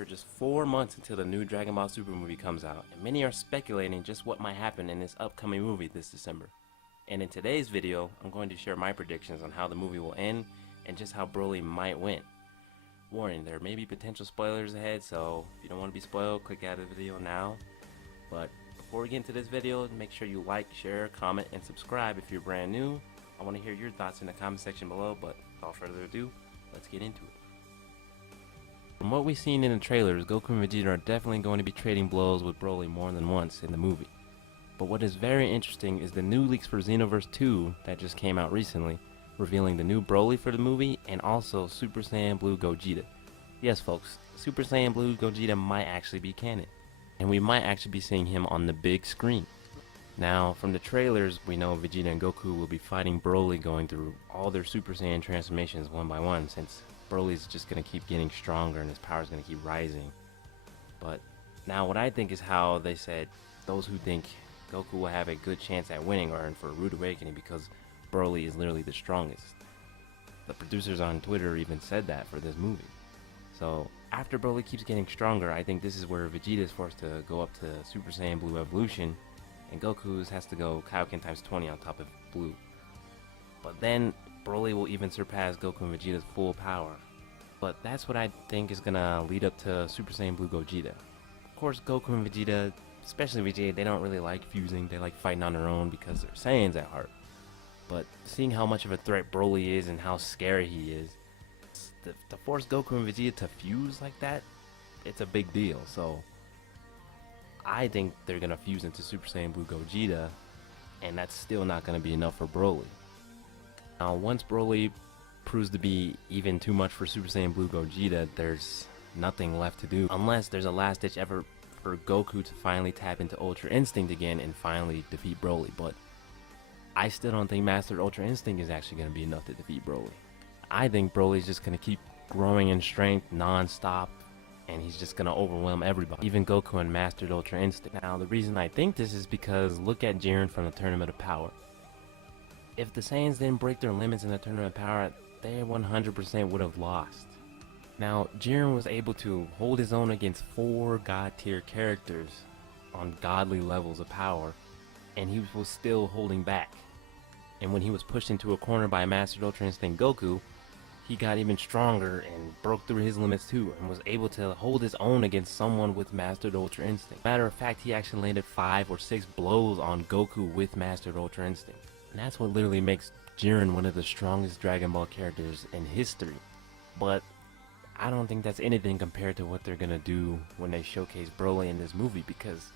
There are just 4 months until the new Dragon Ball Super movie comes out, and many are speculating just what might happen in this upcoming movie this December. And in today's video, I'm going to share my predictions on how the movie will end and just how Broly might win. Warning, there may be potential spoilers ahead, so if you don't want to be spoiled, click out of the video now. But before we get into this video, make sure you like, share, comment, and subscribe if you're brand new. I want to hear your thoughts in the comment section below, but without further ado, let's get into it. From what we've seen in the trailers, Goku and Vegeta are definitely going to be trading blows with Broly more than once in the movie. But what is very interesting is the new leaks for Xenoverse 2 that just came out recently, revealing the new Broly for the movie and also Super Saiyan Blue Gogeta. Yes folks, Super Saiyan Blue Gogeta might actually be canon, and we might actually be seeing him on the big screen. Now, from the trailers, we know Vegeta and Goku will be fighting Broly, going through all their Super Saiyan transformations one by one, since Broly's just going to keep getting stronger and his power is going to keep rising. But now what I think is how they said those who think Goku will have a good chance at winning are in for a rude awakening because Broly is literally the strongest. The producers on Twitter even said that for this movie. So after Broly keeps getting stronger, I think this is where Vegeta is forced to go up to Super Saiyan Blue Evolution, and Goku has to go Kaioken times 20 on top of Blue. But then Broly will even surpass Goku and Vegeta's full power. But that's what I think is gonna lead up to Super Saiyan Blue Gogeta. Of course, Goku and Vegeta, especially Vegeta, they don't really like fusing. They like fighting on their own because they're Saiyans at heart. But seeing how much of a threat Broly is and how scary he is, to force Goku and Vegeta to fuse like that, it's a big deal. So I think they're gonna fuse into Super Saiyan Blue Gogeta, and that's still not gonna be enough for Broly. Now, once Broly proves to be even too much for Super Saiyan Blue Gogeta, there's nothing left to do unless there's a last-ditch effort for Goku to finally tap into Ultra Instinct again and finally defeat Broly. But I still don't think Mastered Ultra Instinct is actually going to be enough to defeat Broly. I think Broly's just going to keep growing in strength non-stop, and he's just going to overwhelm everybody, even Goku and Mastered Ultra Instinct. Now, the reason I think this is because look at Jiren from the Tournament of Power. If the Saiyans didn't break their limits in the Tournament of Power, they 100% would have lost. Now, Jiren was able to hold his own against 4 god tier characters on godly levels of power, and he was still holding back. And when he was pushed into a corner by Mastered Ultra Instinct Goku, he got even stronger and broke through his limits too, and was able to hold his own against someone with Mastered Ultra Instinct. Matter of fact, he actually landed 5 or 6 blows on Goku with Mastered Ultra Instinct. And that's what literally makes Jiren one of the strongest Dragon Ball characters in history. But I don't think that's anything compared to what they're gonna do when they showcase Broly in this movie, because,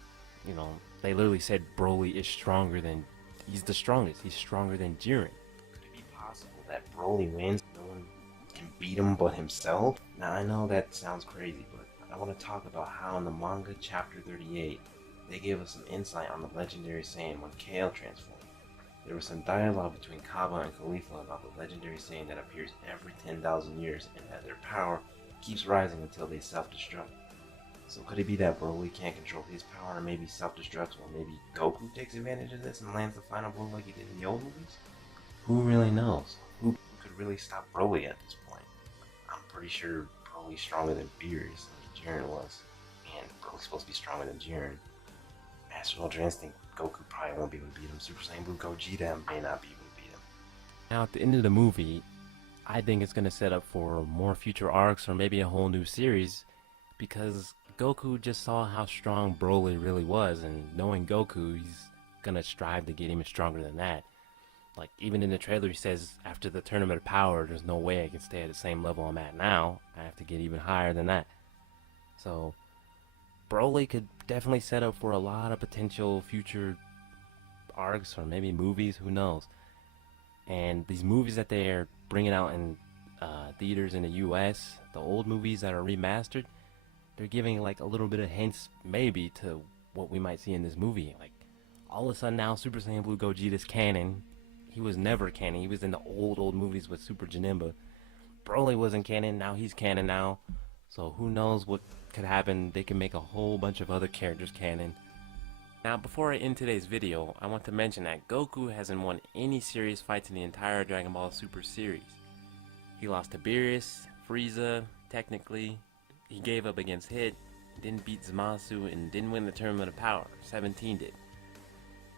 you know, they literally said Broly is stronger than, he's the strongest, he's stronger than Jiren. Could it be possible that Broly wins, no one can beat him but himself? Now I know that sounds crazy, but I want to talk about how in the manga chapter 38, they gave us some insight on the legendary Saiyan when Kale transformed. There was some dialogue between Kaba and Khalifa about the legendary Saiyan that appears every 10,000 years and that their power keeps rising until they self-destruct. So could it be that Broly can't control his power and maybe self-destructs, or maybe Goku takes advantage of this and lands the final blow like he did in the old movies? Who really knows? Who could really stop Broly at this point? I'm pretty sure Broly's stronger than Beerus, like Jiren was. And Broly's supposed to be stronger than Jiren. Master Ultra Instinct, Goku probably won't be able to beat him. Super Saiyan Blue Gogeta may not be able to beat him. Now at the end of the movie, I think it's going to set up for more future arcs or maybe a whole new series, because Goku just saw how strong Broly really was, and knowing Goku, he's going to strive to get even stronger than that. Like, even in the trailer he says, after the Tournament of Power, there's no way I can stay at the same level I'm at now. I have to get even higher than that. So Broly could definitely set up for a lot of potential future arcs or maybe movies, who knows. And these movies that they're bringing out in theaters in the US, the old movies that are remastered, they're giving like a little bit of hints maybe to what we might see in this movie. Like, all of a sudden now Super Saiyan Blue Gogeta's canon. He was never canon. He was in the old movies with Super Janemba. Broly wasn't canon, now he's canon now. So who knows what could happen. They can make a whole bunch of other characters canon. Now before I end today's video, I want to mention that Goku hasn't won any serious fights in the entire Dragon Ball Super series. He lost to Beerus, Frieza, technically. He gave up against Hit, didn't beat Zamasu, and didn't win the Tournament of Power. 17 did.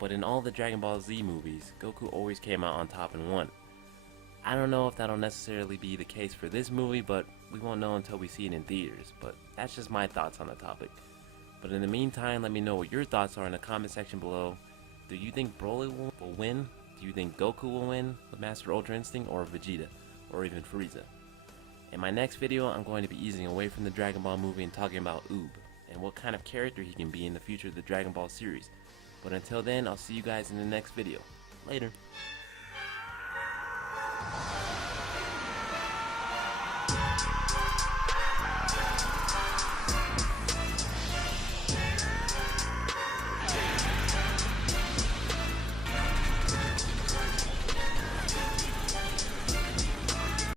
But in all the Dragon Ball Z movies, Goku always came out on top and won. I don't know if that'll necessarily be the case for this movie, but we won't know until we see it in theaters. But that's just my thoughts on the topic. But in the meantime, let me know what your thoughts are in the comment section below. Do you think Broly will win? Do you think Goku will win with Master Ultra Instinct, or Vegeta, or even Frieza? In my next video, I'm going to be easing away from the Dragon Ball movie and talking about Oob, and what kind of character he can be in the future of the Dragon Ball series. But until then, I'll see you guys in the next video. Later.